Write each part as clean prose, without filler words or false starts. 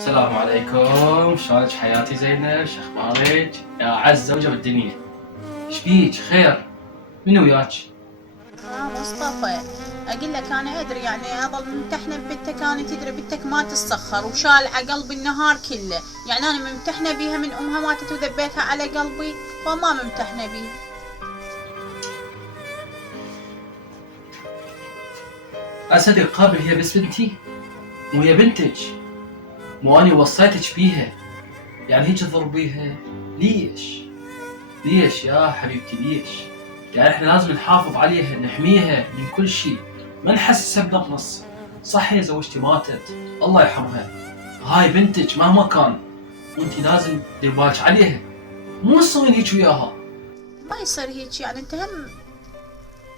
السلام عليكم، شلونك حياتي زينب؟ شخبارك؟ يا أعز زوجة بالدنيا. ايش بيك؟ خير؟ منو وياك؟ مصطفى، اقول لك انا ادري يعني اظل ممتحنه ببنتك، انا تدري بنتك ما تسخر وشال على قلبي النهار كله، يعني انا ممتحنه بيها من امها ماتت وذبيتها على قلبي، فما ممتحنه بيها. أصدق قابل هي بس بنتي؟ مو هي بنتك؟ مو أني وصيتك بيها؟ يعني هيك تضربيها؟ ليش؟ ليش يا حبيبتي ليش؟ يعني احنا لازم نحافظ عليها، نحميها من كل شيء، ما نحسسها بنقص. صح هي زوجتي ماتت، الله يرحمها، هاي بنتك مهما كان، وانتي لازم تدير بالك عليها، مو تصيرين هيك وياها. ما يصير هيك، يعني انت هم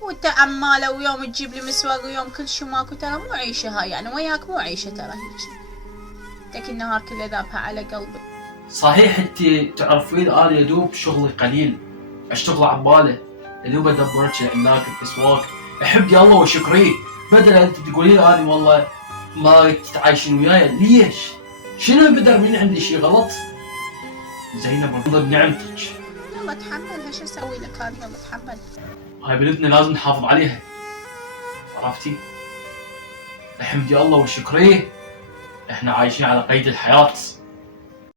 وانت عماله ويوم تجيب لي مسواق ويوم كل شي ماكو، ترى مو عيشه هاي، يعني وياك مو عيشه ترى هيك، تك النهار كله ذابها على قلبي. صحيح انت تعرفين انا يدوب شغلي قليل، اشتغل عباله، يدوب ادبرك العناك الاسواق، احب يا الله وشكريه، بدل انت تقولين اني والله ما تتعايشين وياي، ليش؟ شنو بدر من عندي شي غلط؟ زينب الله بنعمتك، يلا تحملها، شو اسوي لك هذه، يلا تحمل. هاي بنتنا لازم نحافظ عليها، عرفتي؟ احمدي الله وشكريه، احنا عايشين على قيد الحياة.